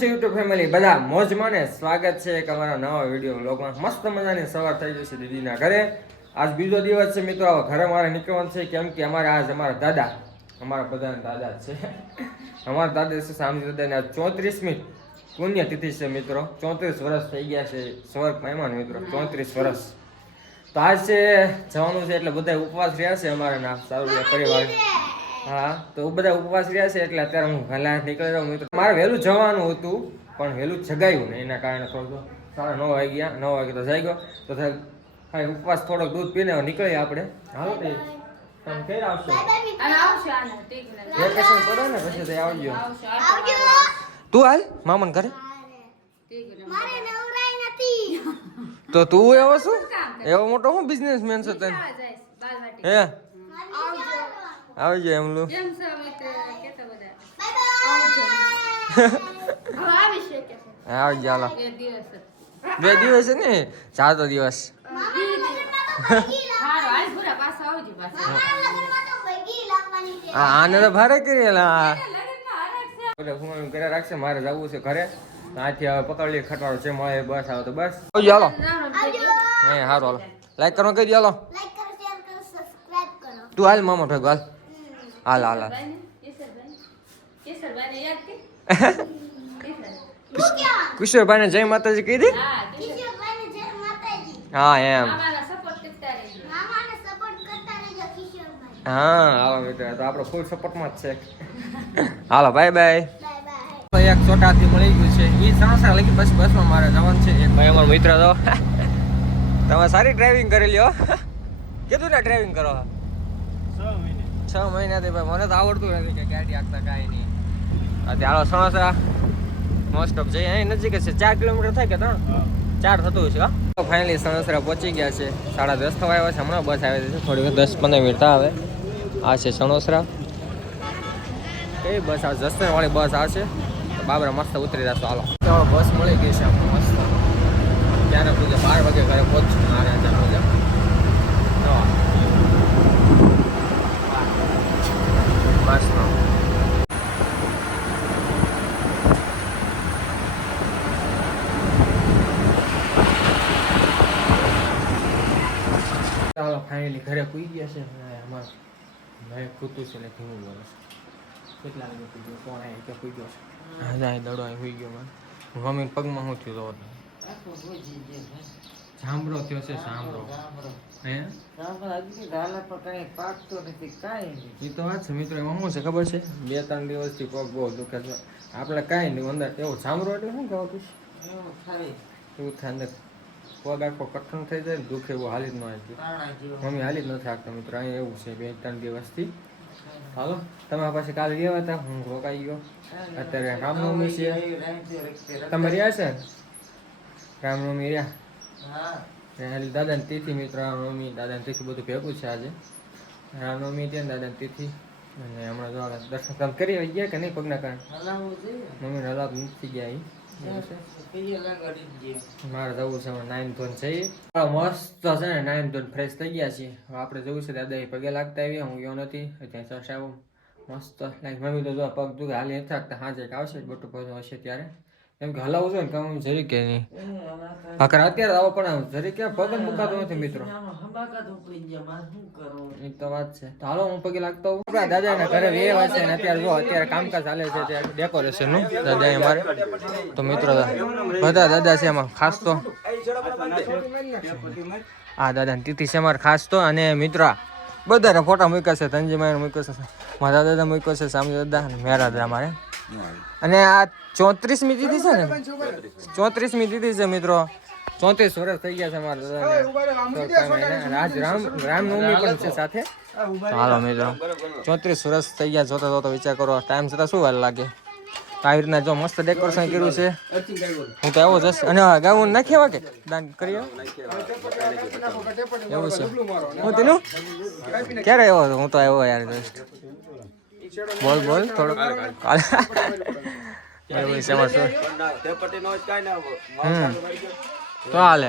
YouTube family બધા મોજમાં ને સ્વાગત છે એક અમારા નવા વીડિયો બ્લોગમાં મસ્ત મજાની સવાર થઈ જશે દીદીના ઘરે. આજ બીજો દિવસ છે મિત્રો, હવે ઘરે મારે નીકળવાનું છે, કેમ કે અમારે આજ અમારા દાદા, અમારા બધાના દાદા છે. અમારા દાદા છે સામજી દાદાને આજ ચોત્રીસમી પુણ્યતિથિ છે મિત્રો. ચોત્રીસ વર્ષ થઈ ગયા છે સ્વર્ગ મહેમાન મિત્રો, ચોત્રીસ વર્ષ. તો આજ છે, જવાનું છે એટલે બધા ઉપવાસ રહ્યા છે અમારા ના સારું પરિવાર. હા તો બધા ઉપવાસ રહ્યા છે એટલે અત્યારે હું વહેલા નીકળી રહ્યો મિત્રો. મારે વહેલું જવાનું હતું પણ વહેલું જગાયું ને એના કારણે થોડું સાડા નવ વાગી ગયા નવ વાગે તો જાગ્યો. ગયો તો થાય હા ઉપવાસ થોડોક દૂધ પીને નીકળીએ આપણે. હાલો તે તમે કઈ આવશો? અને આવશે આને ટીકને વેકેશન પડે ને પછી તે આવજો. તું હાલ મામન કરે નથી. તો તું એવો શું એવો મોટો હું બિઝનેસમેન છે તને? હે? આવજો એમલું કેમ છો મિત્ર કેતા બધા? બાય હવે આવી છે. હા આવી જાય હાલો. બે દિવસ બે દિવસ છે ને? ચારતો દિવસ. આવજો આ આને તો ભારે કરેલા હું ઘરે રાખશે મારે જવું છે ઘરે. આથી હવે પકડી ખટાડો છે મળે બસ આવે તો બસ. આવજો હાલો. હે હારું હાલો. લાઈક કરવા કહી દે હાલો. લાઈક કરો શેર કરો સબસ્ક્રાઇબ કરો. તું હાલ મામા ઠોક હાલ. હાલ હાલ હાલ ભાઈને? કેસરભાઈ? કેસરભાઈને યાદ કે? કેસર. તું ક્યાં કિશોરભાઈને જય માતાજી કીધી હા, કેસર. કિશોરભાઈને જય માતાજી હા એમ મામાના support કરતા રહેજો. મામાને સપોર્ટ કરતા રહેજો કિશોરભાઈ હા હાલો મિત્રો તો આપણો ફૂલ સપોર્ટમાં જ છે હાલો બાય બાય એક બાય એક ચોટાથી મળી ગયું છે એ સમસ્યા લખી બસ બસમાં મારે જવાનું છે એક ભાઈ અમારો મિત્ર તો તમે સારી ડ્રાઇવિંગ કરેલી હો કીધું ને ડ્રાઇવિંગ કરો છ મહિનાથી ભાઈ, મને તો આવડતું નથી કે ગાડી આગતા કાંઈ નહીં. અત્યારે સણસરા. મોસ્ટ ઓફ જઈએ, અહીં નજીક છે. ચાર કિલોમીટર થાય કે ત્રણ? ચાર થતું છે હા? ફાઇનલી સણસરા પહોંચી ગયા છે. સાડા દસ થવા આવ્યા છે. હમણાં બસ આવે છે. થોડી દસ પંદર મિનિટ આવે આ છે સણોસરા. કઈ બસ આ જસદણ વાળી બસ આ છે. બાબરા મસ્ત ઉતરી જશો હાલો. ચાલો, બસ મળી ગઈ છે મસ્ત. ત્યારે પૂજા? બાર વાગે ઘરે પહોંચશું. મારે ત્યાં પૂજે મસ્ત ચાલો ફાઇનલી ઘરે પૂઈ ગયા છે અમાર મેં કૂતું છે ને ધીમું બોલે છે. કેટલા વાગે પૂઈ ગયો? કોણ આવી કે પૂઈ ગયો છે? હા. જાય દડો આવી પૂઈ ગયો મને મમ્મી પગમાં શું થયું તો? સાંભળો થયો છે સાંભળો હે? એ તો વાત છે મિત્રો એમાં શું છે ખબર છે? બે ત્રણ દિવસથી પગ બહુ દુખે છે. આપણે કાંઈ નહીં અંદર એવું સાંભળો એટલે શું કહેવાતું એવું થાય અંદર પગ આખો કઠણ થઈ જાય ને દુખે એવું હાલી જ ન આવી મમ્મી હાલી જ નથી રાખતા મિત્રો અહીં એવું છે બે ત્રણ દિવસથી. હાલો તમે પાસે કાલે ગયા હતા? હું રોકાઈ ગયો. અત્યારે રામનવમી છે. તમે રહ્યા છે? રામનવમી રહ્યા? એટલે દાદાની તિથિ મિત્ર રામનવમી દાદાની તિથિ બધું ભેગું છે આજે. રામનવમી છે ને દાદાની તિથિ. અને હમણાં જો દર્શન તમે કરી ગયા કે નહીં પગના કારણે? મમ્મી હલાવ નથી ગયા ઈ. છે મારે જવું છે નાઇન ધોન છે. મસ્ત છે ને નાઇન ધોન ફ્રેશ થઈ ગયા છીએ. આપણે જવું છે દાદા પગે લાગતા આવીએ, હું ગયો નથી ત્યાં ચર્ચા આવું. મસ્ત, લાઈક મમ્મી તો જો પગ દુઃખ, હાલી નથી રાખતા હાજર આવશે બટુ પગ હશે ત્યારે. કેમ કે હલાવું છે ને કામ જરી કે નહીં. હા અત્યારે આવો પણ જરી કે પગન મુકાતો નથી મિત્રો. એ તો વાત છે. તો હાલો હું પગે લાગતો હું આપણા દાદાના ઘરે વ્યવહાર છે ને અત્યારે જો અત્યારે કામકાજ ચાલે છે તે ડેકોરેશનનું. દાદા અમારે. તો મિત્રો બધા દાદા છે એમાં ખાસ તો. હા દાદા તિથિ છે અમારે ખાસ તો. અને મિત્રો બધાને ફોટા મૂક્યા છે. ધનજીભાઈ મૂક્યો છે મારા દાદા મૂક્યો છે સામે દાદા અને મેરા દાદા મારે. અને આ ચોત્રીસમી તિથિ છે ને? ચોત્રીસમી તિથિ છે મિત્રો. ચોત્રીસ વર્ષ થઈ ગયા છે મારા આજ રામ રામનવમી પણ છે સાથે. હાલો મિત્રો. ચોત્રીસ વર્ષ થઈ ગયા જોતા જોતા વિચાર કરો. ટાઈમ છતાં શું વાર લાગે? આવી રીતના જો મસ્ત ડેકોરેશન કર્યું છે. હું તો આવો જશ અને ગાવું નાખી વાગે દાન કરી આવો? એવું છે. હું તેનું? ક્યારે આવ્યો હું તો આવ્યો યાર જસ્ટ. બોલ બોલ થોડો. કાલે. એવું છે એમાં શું? હમ. તો હાલે.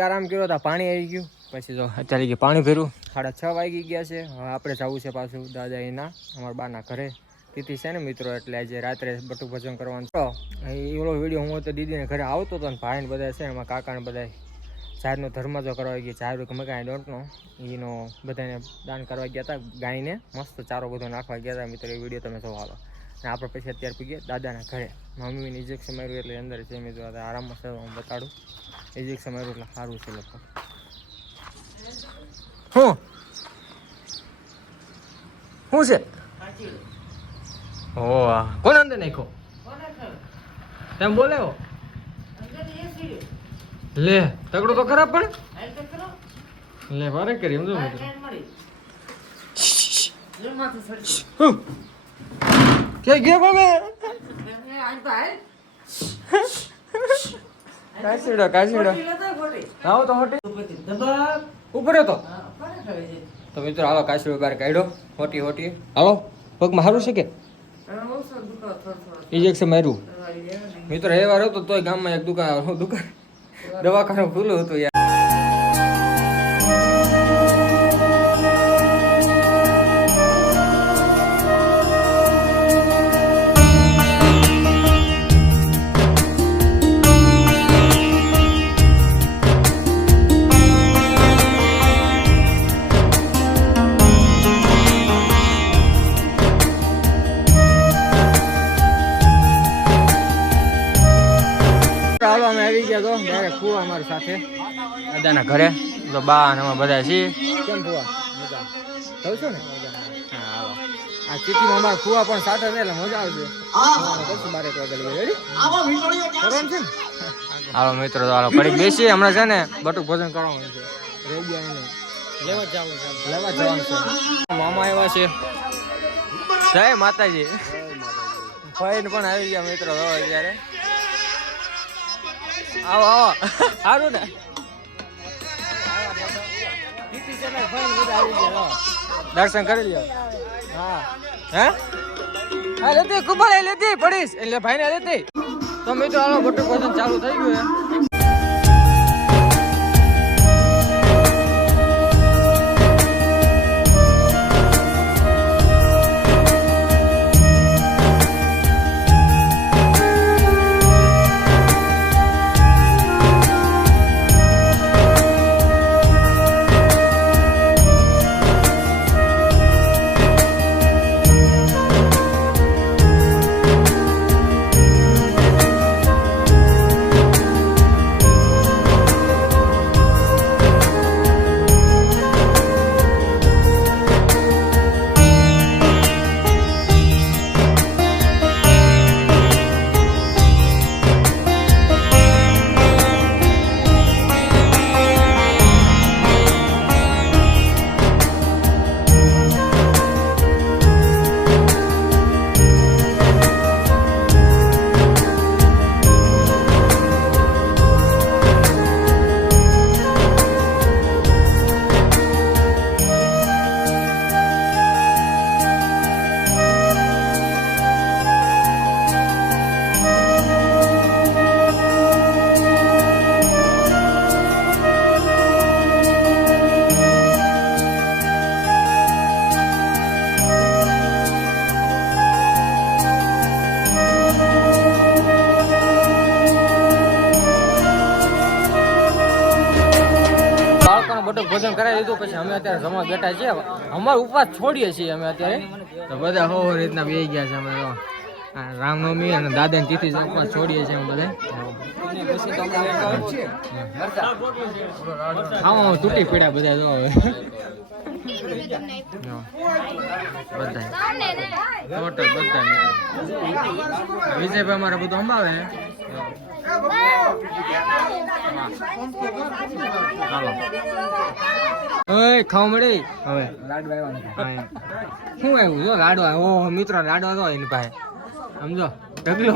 ઘડીક આરામ કર્યો તો પાણી આવી ગયું. પછી જો અત્યારે ગયું પાણી ભર્યું? સાડા છ વાગી ગયા છે. હવે આપણે જવું છે પાછું દાદા એના અમારા બાના ઘરે. તિથિ છે ને મિત્રો એટલે આજે રાત્રે બટુ ભજન કરવાનું. તો એ ઓલો વીડિયો હું તો દીદીને ઘરે આવતો હતો ને ભાઈને બધા છે એમાં કાકાને બધા જાહેરનો ધર્મ જો કરવા ગયા જાહેર કે કાંઈ ડોન્ટ નો એનો બધાને દાન કરવા ગયા હતા ગાયને. મસ્ત ચારો બધો નાખવા ગયા હતા મિત્રો એ વીડિયો તમે જોવા અને આપણે પછી અત્યારે પૂગીએ દાદાના ઘરે. મમ્મીને ઇન્જેક્શન માર્યું એટલે અંદર જમી મેં જો આરામમાં છે હું બતાડું. ઇન્જેક્શન માર્યું એટલે સારું છે લગભગ. શું શું છે? ઓ કોણ અંદર નાખો તેમ બોલે હો. લે તગડો તો ખરાબ પણ લે વારે કરી એમ જો મિત્રો. હું કે ગયો બાબે કાશીડો કાશીડો આવો તો હોટી ઉપર હતો તો મિત્રો હાલો કાશીડો બહાર કાઢ્યો હોટી હોટી હાલો પગમાં સારું છે કે ઇન્જેક્શન માર્યું મિત્રો એ વાર હતો તોય ગામમાં એક દુકાન દુકાન દવાખાનું ખુલ્લું હતું યાર અમારી સાથે. દાદાના ઘરે? તો બા અને અમે બધા છીએ. કેમ ફુવા મજા. થયું છો ને? હા આ ચીટીમાં અમારા ફુવા પણ સાથે છે એટલે મજા આવશે. પછી બારે વાગે હાલો મિત્રો તો હાલો ફરી બેસી હમણાં છે ને બટુક ભોજન કરવાનું છે. રહી ગયા એને લેવા જવાનું છે. લેવા જવાનું છે. મામા આવ્યા છે. જય માતાજી. ફાઈન પણ આવી ગયા મિત્રો હવે અત્યારે. આવો આવો. સારું ને. દર્શન કરી લ્યો. હા. હે? હા, લેતી, કુંભાર લેતી, પડીશ. એટલે ભાઈ ને લેતી. તો મિત્રો આનો મોટું ભોજન ચાલુ થઈ ગયું ભોજન કરાવી દીધું પછી અમે અત્યારે જમવા બેઠા છીએ. અમારો ઉપવાસ છોડીએ છીએ અમે અત્યારે. તો બધા હો રીતના બે ગયા છે અમે તો. રામનવમી અને દાદા તિથિ ઉપવાસ છોડીએ છીએ અમે બધા. હા તૂટી પીડા બધા જો હવે. બધા ટોટલ બધા વિજયભાઈ અમારે બધું અંબાવે. ખાવ મળી. હવે. લાડવા આવ્યા શું આવ્યું? જો લાડવા. ઓહો મિત્રો લાડવા તો એની પાસે સમજો? ઢગલો.